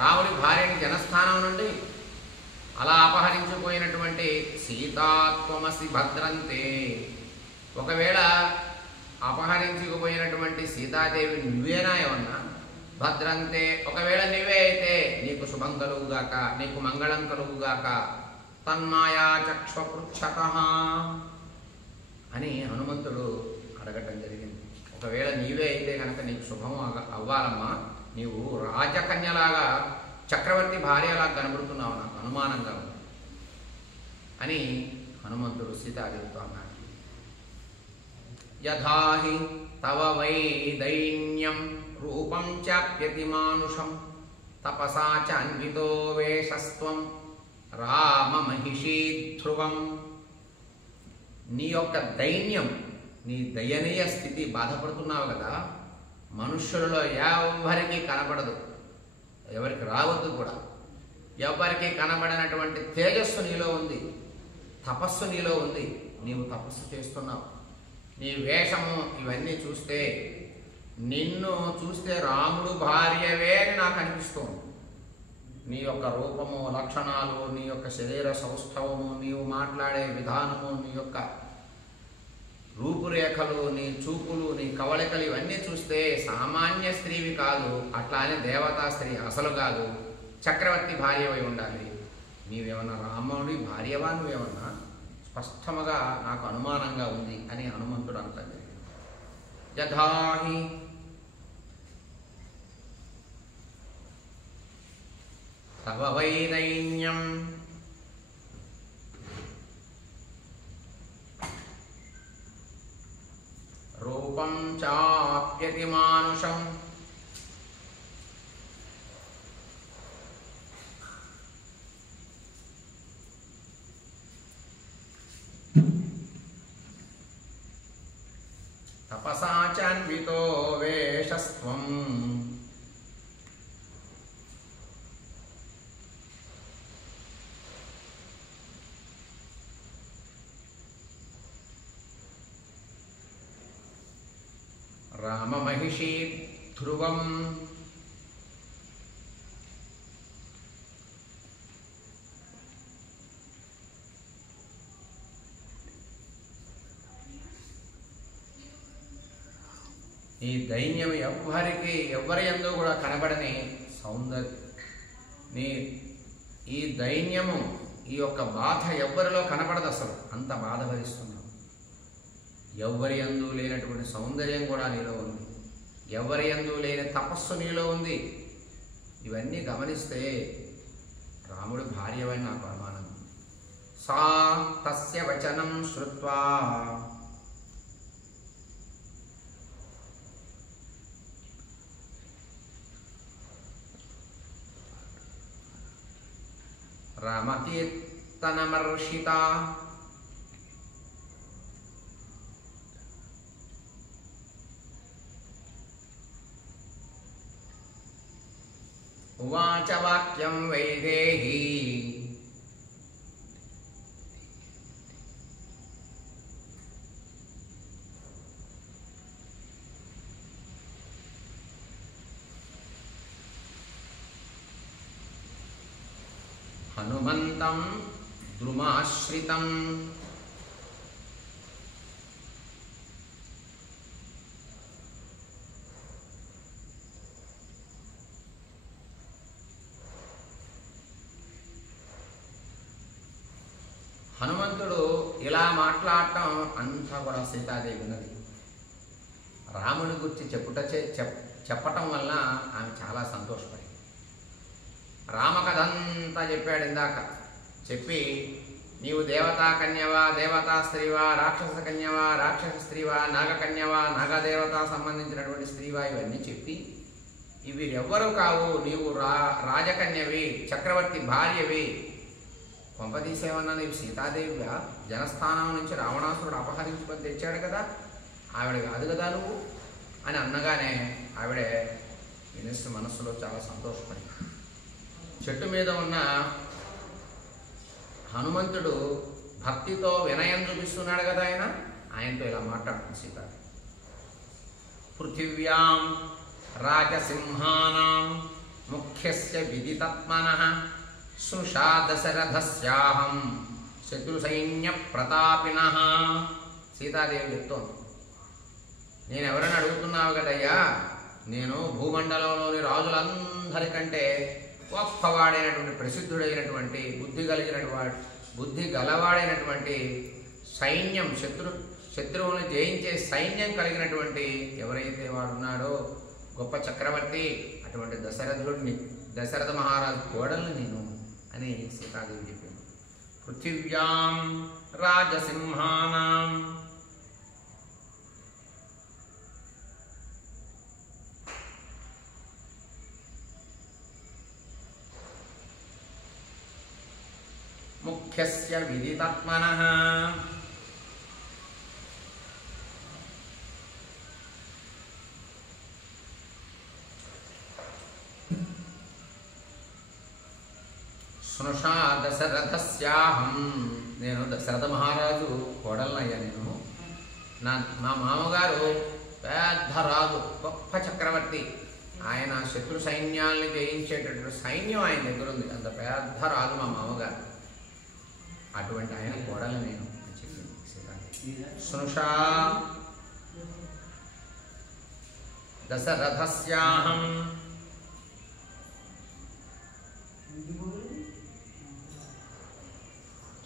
రాముడి భార్యని జనస్థానం నుండి. అలా అపహరించుకుపోయినటువంటి సీతాత్వమసి భద్రంతే, ఒకవేళ అపహరించుకుపోయినటువంటి సీతాదేవి నువ్వేనా ఏమన్నా? భద్రంతే, ఒకవేళ నువ్వే అయితే నీకు శుభం కలుగుగాక, నీకు మంగళం కలుగుగాక. తన్మాయా చక్ష్వ పృచ్ఛతః అని హనుమంతుడు అడగటం జరిగింది. ఒకవేళ నీవే అయితే కనుక నీకు శుభం అవ్వాలమ్మా, నీవు రాజకన్యలాగా చక్రవర్తి భార్యలాగా కనబడుతున్నావు, నాకు అనుమానంగా ఉంది అని హనుమంతుడు సీతాదేవితో అన్నాడు. యథాహి తవ వై దైన్యం రూపం చాప్యతి మానుషం తపసా చాన్వితో వేషస్త్వం రామ మహిషీ ధ్రువం. నీ యొక్క దైన్యం, నీ దయనీయ స్థితి, బాధపడుతున్నావు కదా, మనుష్యులలో ఎవరికి కనబడదు, ఎవరికి రావద్దు కూడా. ఎవరికి కనబడినటువంటి తేజస్సు నీలో ఉంది, తపస్సు నీలో ఉంది. నీవు తపస్సు చేస్తున్నావు. నీ వేషము ఇవన్నీ చూస్తే, నిన్ను చూస్తే రాముడు భార్యవే అని నాకు అనిపిస్తుంది. నీ యొక్క రూపము, లక్షణాలు, నీ యొక్క శరీర సౌష్ఠవము, నీవు మాట్లాడే విధానము, నీ యొక్క రూపురేఖలు, నీ చూపులు, నీ కవళికలు ఇవన్నీ చూస్తే సామాన్య స్త్రీవి కాదు, అట్లానే దేవతా స్త్రీ అసలు కాదు, చక్రవర్తి భార్యవై ఉండాలి. నీవేమన్నా రాముడి భార్యవా? నువ్వేమన్నా స్పష్టముగా నాకు అనుమానంగా ఉంది అని హనుమంతుడు అంటాడు. యథాహి తవ వైదైన్యం రూపం చాప్యతి మానుషం తపసా చాన్వితో వేషస్త్వం రామమహిషీ ధ్రువం ఈ దైన్యం ఎవ్వరి యందు కూడా కనబడని సౌందర్యం. ఈ దైన్యము, ఈ యొక్క బాధ ఎవ్వరిలో కనబడదు. అసలు అంత బాధ భరిస్తున్నావు. ఎవ్వరి యందు లేనటువంటి సౌందర్యం కూడా నీలో ఉంది. ఎవరి యందు లేని తపస్సు నీలో ఉంది. ఇవన్నీ గమనిస్తే రాముడు భార్యవని నాకు అనుమానం. సా తస్య వచనం శ్రుత్వా రామకీర్తనమర్షిత ఉవాచ వాక్యం వైదేహీ హనుమంతం ద్రుమాశ్రితం హనుమంతుడు ఇలా మాట్లాడటం అంతా కూడా సీతాదేవి ఉన్నది. రాముని గురించి చెప్పటం వల్ల ఆమె చాలా సంతోషపడింది. రామకథ అంతా చెప్పాడు ఇందాక. చెప్పి నీవు దేవతా కన్యవా, దేవతా స్త్రీవా, రాక్షస కన్యవా, రాక్షస స్త్రీవా, నాగకన్యవా, నాగదేవత సంబంధించినటువంటి స్త్రీవా, ఇవన్నీ చెప్పి ఇవి ఎవ్వరూ కావు, నీవు రాజకన్యవి, చక్రవర్తి భార్యవి, కొంపదీసేమన్నా నీవు సీతాదేవిగా జనస్థానం నుంచి రావణాసురుడు అపహరించుకొని తెచ్చాడు కదా, ఆవిడ కాదు కదా నువ్వు అని అన్నగానే ఆవిడే మనస్సులో చాలా సంతోషపడి చెట్టు మీద ఉన్న హనుమంతుడు భక్తితో వినయం చూపిస్తున్నాడు కదా, ఆయనతో ఇలా మాట్లాడుతుంది సీత. పృథివ్యాం రాజసింహానాం ముఖ్యస్య విదితత్మనః స్నుషా దశరథస్యాహం శత్రు సైన్య ప్రతాపినః. సీతాదేవి చెప్తోంది, నేను ఎవరైనా అడుగుతున్నావు కదయ్యా, నేను భూమండలంలోని రాజులందరికంటే గొప్పవాడైనటువంటి, ప్రసిద్ధుడైనటువంటి, బుద్ధి గలవాడైనటువంటి సైన్యం, శత్రువులను జయించే సైన్యం కలిగినటువంటి ఎవరైతే వాడున్నాడో గొప్ప చక్రవర్తి, అటువంటి దశరథ మహారాజు కోడల్ని నేను అని సీతాదేవి చెప్పింది. పృథివ్యాం రాజసింహానాం ముఖ్యస్య విదితాత్మనః స్నుషా దశరథస్యాహం, నేను దశరథ మహారాజు కోడలనయ్యా. నేను మా మామగారు పెద్ద రాజు, గొప్ప చక్రవర్తి. ఆయన శత్రు సైన్యాల్ని జయించేటటువంటి సైన్యం ఆయన దగ్గర ఉంది. అంత పెద్ద రాజు మా మామగారు. అటువంటి ఆయన కోడలు నేను అని చెప్పింది సీతాదేవి. స్నుషా దశరథస్యాహం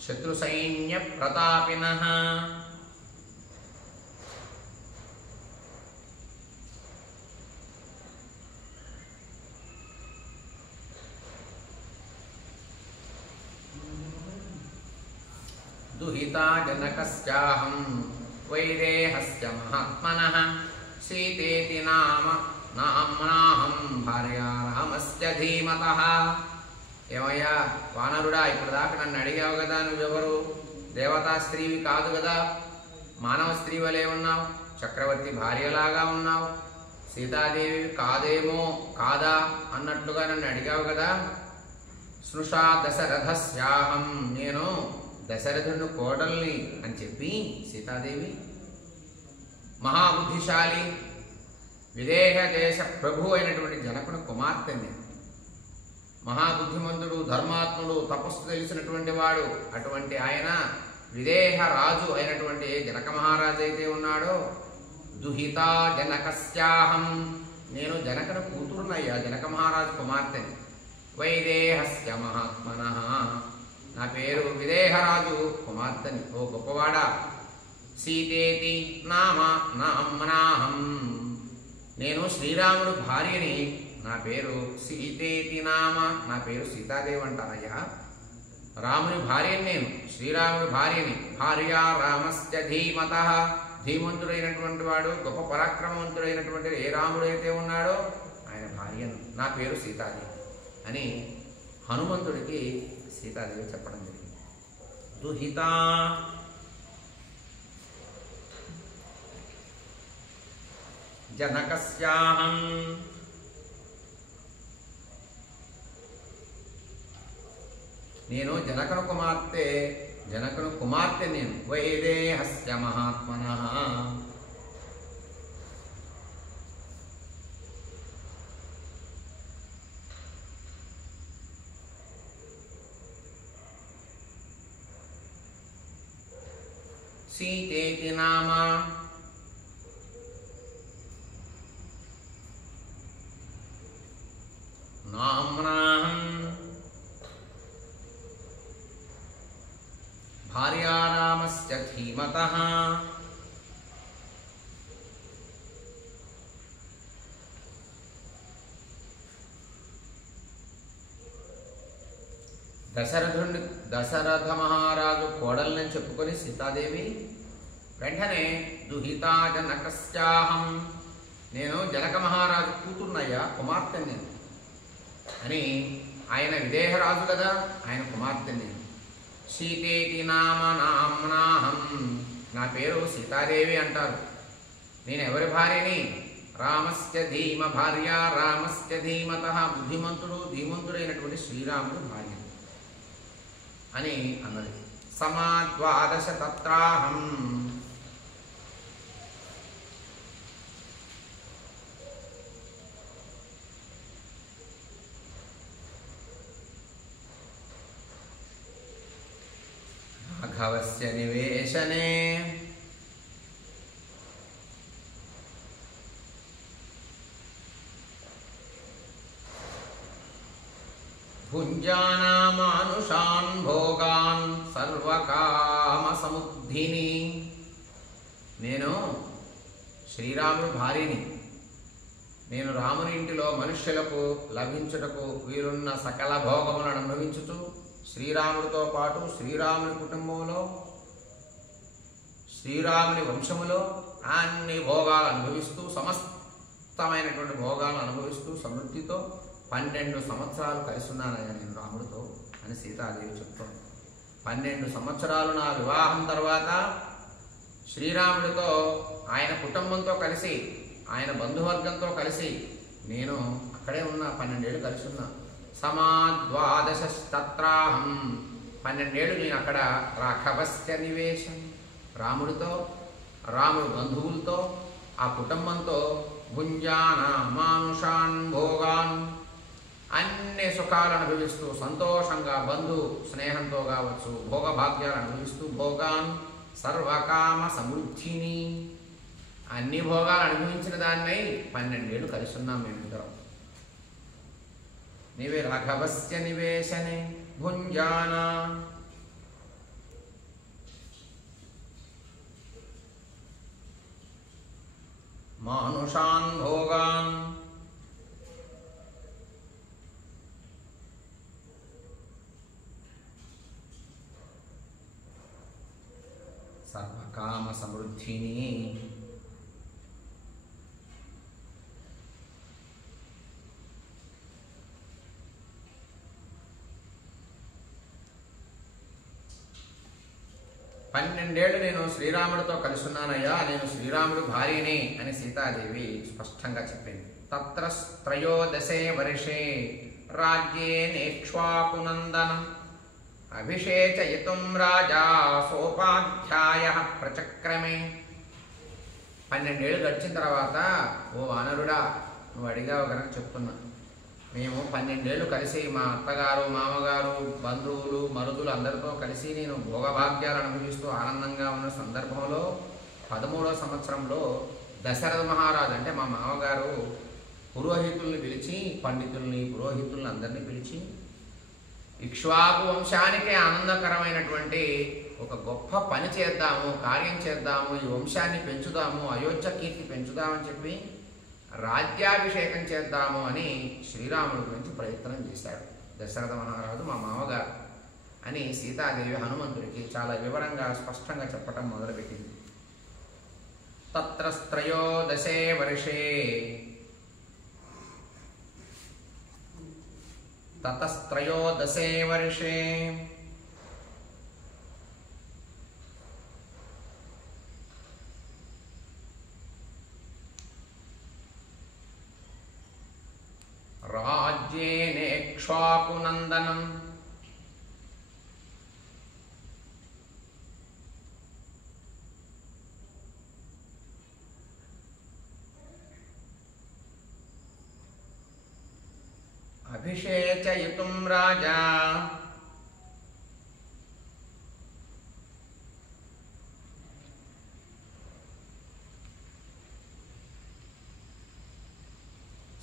శత్రు సైన్య ప్రతాపినః. దుహితా జనకస్యాహం వైదేహస్య మహాత్మనః సీతేతి నామ్నాహం భార్యా రామస్య ధీమతః. ఏమయ్యా వానరుడా, ఇప్పుడు దాకా నన్ను అడిగావు కదా, నువ్వెవరు? దేవతా స్త్రీవి కాదు కదా, మానవ స్త్రీ వలె ఉన్నావు, చక్రవర్తి భార్యలాగా ఉన్నావు, సీతాదేవి కాదేమో కాదా అన్నట్లుగా నన్ను అడిగావు కదా. స్నుషా దశరథస్యాహం, నేను దశరథుని కోడల్ని అని చెప్పి సీతాదేవి మహాబుద్ధిశాలి విదేహ దేశ ప్రభు అయినటువంటి జనకుని కుమార్తెని, మహాబుద్ధిమంతుడు, ధర్మాత్ముడు, తపస్సు తెలిసినటువంటి వాడు, అటువంటి ఆయన విదేహ రాజు అయినటువంటి జనక మహారాజు అయితే ఉన్నాడో, దుహితా జనకస్యాహం, నేను జనకుని కూతురునయ్యా, జనక మహారాజు కుమార్తెని. వైదేహస్య మహాత్మనః, నా పేరు విదేహరాజు కుమార్తెని, ఓ గొప్పవాడా. సీతేతి నామ్నాహం, నేను శ్రీరాముడు భార్యని, నా పేరు సీతేతి నామ, నా పేరు సీతాదేవి అంటారయ్యా. రాముని భార్యని నేను, శ్రీరాముడి భార్యని. భార్యా రామస్య ధీమతః, ధీమంతుడైనటువంటి వాడు, గొప్ప పరాక్రమవంతుడైనటువంటి ఏ రాముడైతే ఉన్నాడో ఆయన భార్యను, నా పేరు సీతాదేవి అని హనుమంతుడికి సీతాదేవి చెప్పడం జరిగింది. దుహితా జనకస్యాహం, నేను జనకుని కుమార్తె నేను. వైదేహస్య మహాత్మనః, సీతేతి నామ, నామ్నాహం భార్యా రామస్య ధీమతః. దశరథ మహారాజు కోడల్ని చెప్పుకొని సీతాదేవి వెంటనే దుహితా జనకస్యాహం, నేను జనక మహారాజు కూతుర్నయ్యా, కుమార్తెని నేను అని. ఆయన విదేహరాజు కదా, ఆయన కుమార్తెని నేను. సీతేతి నామ్నాహం, నా పేరు సీతాదేవి అంటారు. నేను ఎవరి భార్యని? రామస్య ధీమ భార్య రామస్య ధీమతః, బుద్ధిమంతుడు ధీమంతుడైనటువంటి శ్రీరాముడు భార్య అని అన్నది. సమాద్వాదశ తత్రాహం, రాఘవస్య నివేశనే, భుంజానామానుషాన్ భోగాన్ సర్వకామ సముద్ధిని, నేను శ్రీరాముడు భార్యని. నేను రాముని ఇంటిలో మనుష్యులకు లభించుటకు వీరున్న సకల భోగములను అనుభవించుతూ, శ్రీరాముడితో పాటు శ్రీరాముని కుటుంబంలో శ్రీరాముని వంశములో అన్ని భోగాలు అనుభవిస్తూ, సమస్తమైనటువంటి భోగాలను అనుభవిస్తూ సమృద్ధితో 12 సంవత్సరాలు కలిసి ఉన్నానయ్యా నేను రాముడితో అని సీతాదేవి చెప్తోంది. 12 సంవత్సరాలు నా వివాహం తర్వాత శ్రీరాముడితో, ఆయన కుటుంబంతో కలిసి, ఆయన బంధువర్గంతో కలిసి నేను అక్కడే ఉన్నా, 12 ఏళ్ళు కలిసి ఉన్నా. సమాద్వాదశ తత్రాహం, 12 ఏళ్ళు నేను అక్కడ. రాఘవస్య నివేశం, రాముడితో, రాముడు బంధువులతో, ఆ కుటుంబంతో. భుంజానామానుషాన్ భోగాన్, అన్ని సుఖాలు అనుభవిస్తూ సంతోషంగా బంధు స్నేహంతో కావచ్చు భోగభాగ్యాలు అనుభవిస్తూ, భోగాన్ సర్వకామ సమృద్ధిని, అన్ని భోగాలు అనుభవించిన దాన్నై 12 ఏళ్ళు కలిసి ఉన్నాం మేమిద్దరం. నీవే రాఘవస్య నివేశనే భుంజానా మానుషాన్ భోగాన్ సర్వకామ సమృద్ధిని పన్నెండేళ్లు నేను శ్రీరాముడితో కలుసున్నానయ్యా, నేను శ్రీరాముడు భార్యని అని సీతాదేవి స్పష్టంగా చెప్పింది. తత్ర త్రయోదశే వర్షే రాజ్యే నేక్ష్వాకునందనం అభిషేచయితుం రాజా సోపాధ్యాయ ప్రచక్రమే. 12 ఏళ్ళు గడిచిన తర్వాత, ఓ వానరుడా, నువ్వు అడిగావు కనుక చెప్తున్నా. మేము 12 ఏళ్ళు కలిసి మా అత్తగారు, మామగారు, బంధువులు, మరుదులు అందరితో కలిసి నేను భోగభాగ్యాలు అనుభవిస్తూ ఆనందంగా ఉన్న సందర్భంలో 13వ సంవత్సరంలో దశరథ మహారాజు అంటే మా మామగారు పురోహితుల్ని పిలిచి, పండితుల్ని పురోహితుల్ని అందరినీ పిలిచి ఇక్ష్వాకు వంశానికే ఆనందకరమైనటువంటి ఒక గొప్ప పని చేద్దాము, కార్యం చేద్దాము, ఈ వంశాన్ని పెంచుదాము, అయోధ్య కీర్తి పెంచుదామని చెప్పి రాజ్యాభిషేకం చేద్దాము అని శ్రీరాముడి గురించి ప్రయత్నం చేశాడు దశరథ మహారాజు మా మామగారు అని సీతాదేవి హనుమంతుడికి చాలా వివరంగా స్పష్టంగా చెప్పటం మొదలుపెట్టింది. తత్ర త్రయోదశే వర్షే తతస్త్రయోదశే వర్షే రాజ్యేనేక్ష్వాకునందనం అభిషేచయితుం రాజా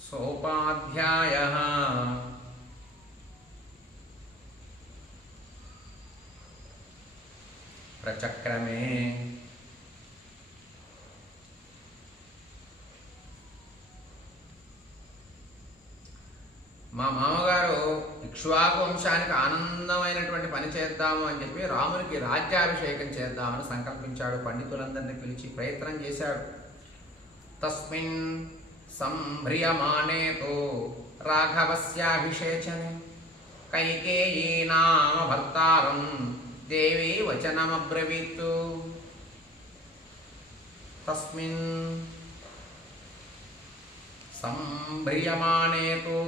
సోపాధ్యాయః ప్రచక్రమే. మా మామగారు ఇక్ష్వాకు వంశానికి ఆనందమైనటువంటి పని చేద్దాము అని చెప్పి రామునికి రాజ్యాభిషేకం చేద్దామని సంకల్పించాడు. పండితులందరినీ పిలిచి ప్రయత్నం చేశాడు. తస్మిన్ సంభ్రియమానేతో రాఘవస్యాభిషేచనే కైకేయీ నామ భర్తారం దేవీ వచనమబ్రవీత్. తస్మిన్ సంభ్రియమానేతో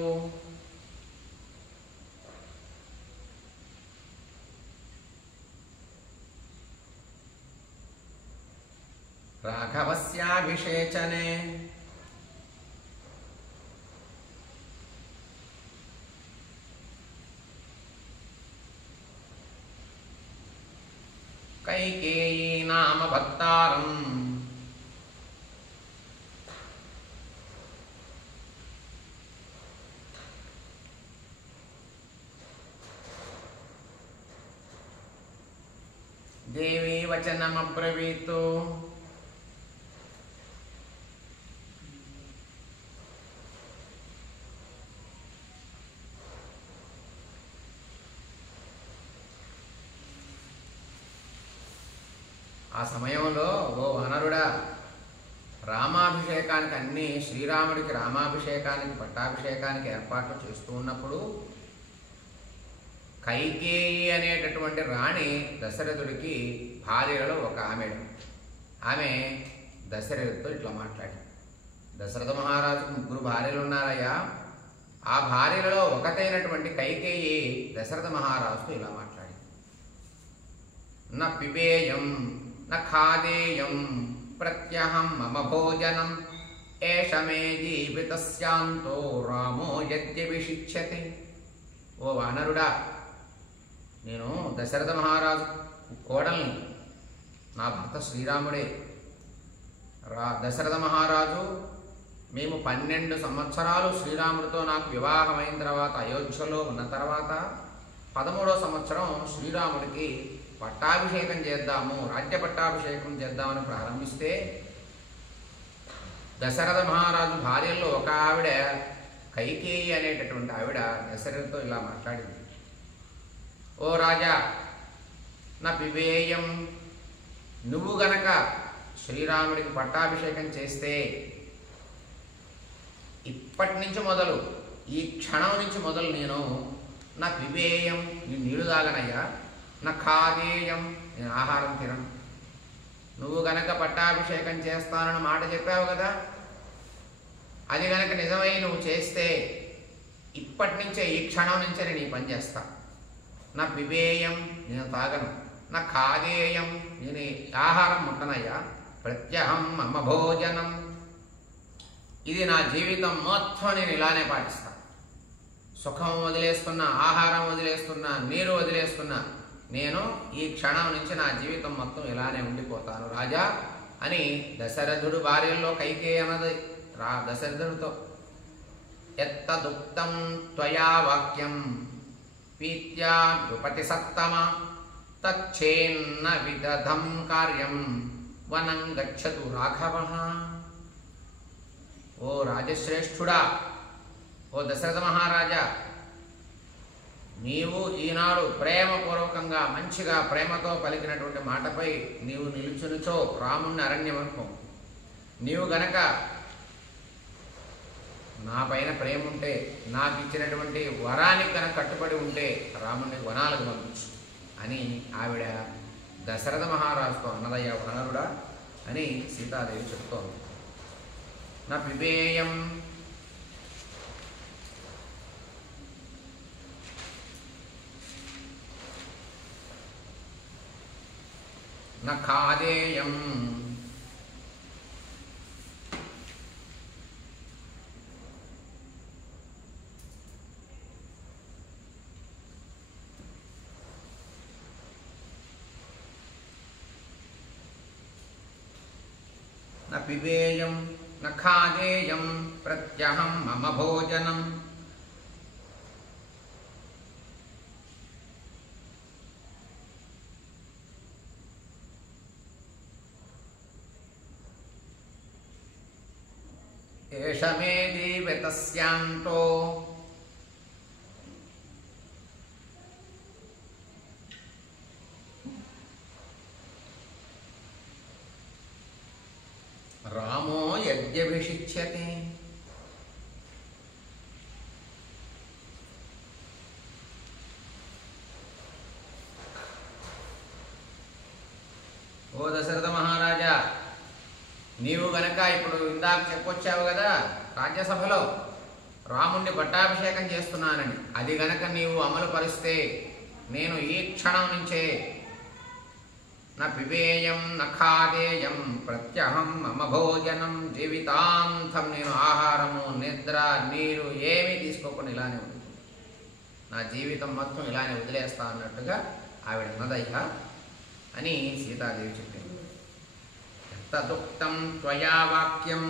రాఘవస్యాభిషేచనే కైకేయీ నామ భర్తారం దేవీ వచనమబ్రవీత్. ఆ సమయంలో, ఓ వానరుడా, రామాభిషేకానికి అన్ని శ్రీరాముడికి రామాభిషేకానికి పట్టాభిషేకానికి ఏర్పాట్లు చేస్తూ ఉన్నప్పుడు కైకేయి అనేటటువంటి రాణి దశరథుడికి భార్యలలో ఒక ఆమె దశరథుడితో ఇట్లా మాట్లాడి, దశరథ మహారాజుకు 3 భార్యలు ఉన్నారయ్యా, ఆ భార్యలలో ఒకటైనటువంటి కైకేయి దశరథ మహారాజుతో ఇలా మాట్లాడి, న పిబేయం న ఖాదేయం ప్రత్యహం మమ భోజనం ఏష మే జీవితస్యాంతో రామో యద్యభిషిచ్యతే. ఓ వానరుడా, నేను దశరథ మహారాజు కోడల్ని, నా భర్త శ్రీరాముడే. దశరథ మహారాజు మేము 12 సంవత్సరాలు శ్రీరాముడితో నాకు వివాహమైన తర్వాత అయోధ్యలో ఉన్న తర్వాత 13వ సంవత్సరం శ్రీరాముడికి పట్టాభిషేకం చేద్దాము, రాజ్య పట్టాభిషేకం చేద్దామని ప్రారంభిస్తే దశరథ మహారాజు భార్యల్లో ఒక ఆవిడ కైకేయి అనేటటువంటి ఆవిడ దశరథతో ఇలా మాట్లాడింది. ఓ రాజా, నా పిబేయం, నువ్వు గనక శ్రీరాముడికి పట్టాభిషేకం చేస్తే ఇప్పటి నుంచి మొదలు, ఈ క్షణం నుంచి మొదలు నేను నా పిబేయం, నీ నీళ్లు తాగనయ్యా, నా ఖాదేయం, నేను ఆహారం తినను. నువ్వు గనక పట్టాభిషేకం చేస్తానని మాట చెప్పావు కదా, అది గనక నిజమై నువ్వు చేస్తే ఇప్పటి నుంచే, ఈ క్షణం నుంచే నేను ఈ పని చేస్తా. నా పిబేయం, నేను తాగను. నా ఖాదేయం, నేను ఆహారం ముట్టనయ్యా. ప్రత్యహం మమ భోజనం, ఇది నా జీవితం మొత్తం నేను ఇలానే పాటిస్తా. సుఖం వదిలేస్తున్నా, ఆహారం వదిలేస్తున్నా, నీరు వదిలేస్తున్నా, నేను ఈ క్షణం నుంచి నా జీవితం మొత్తం ఇలానే ఉండిపోతాను రాజా అని దశరథుడు భార్యల్లో కైకేయి అన్నది దశరథుడితో. ఎత్తదుక్తం త్వయా వాక్యం పీత్యా నృపతి సత్తమ తచ్చేన్న విదధం కార్యం వనం గచ్చతు రాఘవః. ఓ రాజశ్రేష్ఠుడా, ఓ దశరథ మహారాజా, నీవు ఈనాడు ప్రేమపూర్వకంగా మంచిగా ప్రేమతో పలికినటువంటి మాటపై నీవు నిలుచునిచో రాముణ్ణి అరణ్యం అనుకో. నీవు గనక నా పైన ప్రేమ ఉంటే, నాకు ఇచ్చినటువంటి వరానికి కనుక కట్టుబడి ఉంటే రాముణ్ణి వనాలకు పంపించు అని ఆవిడ దశరథ మహారాజుతో అన్నదయ్యా వనరుడా అని సీతాదేవి చెప్తోంది. నా పిబేయం, నా ఖాదేయం, నా పిబేయం న ఖాదేయం ప్రత్యహం మమ భోజనం. ఏష మే జీవితస్యాంతో రామో యజ్ఞభిషిచ్యతే. ఓ దశరథ మహారాజా, నీవు గనక ఇప్పుడు ఇందాక చెప్పొచ్చావు కదా రాజ్యసభలో రాముణ్ణి పట్టాభిషేకం చేస్తున్నానని, అది గనక నీవు అమలు పరిస్తే నేను ఈ క్షణం నుంచే నా పిబేయం న ఖాదేయం ప్రత్యహం మమ భోజనం, జీవితాంతం నేను ఆహారము నిద్ర నీరు ఏమీ తీసుకోకుండా ఇలానే ఉంది, నా జీవితం మొత్తం ఇలానే వదిలేస్తా అన్నట్టుగా ఆవిడ అన్నదయ్యా అని సీతాదేవి చెప్పింది. తదుక్తం త్వయా వాక్యం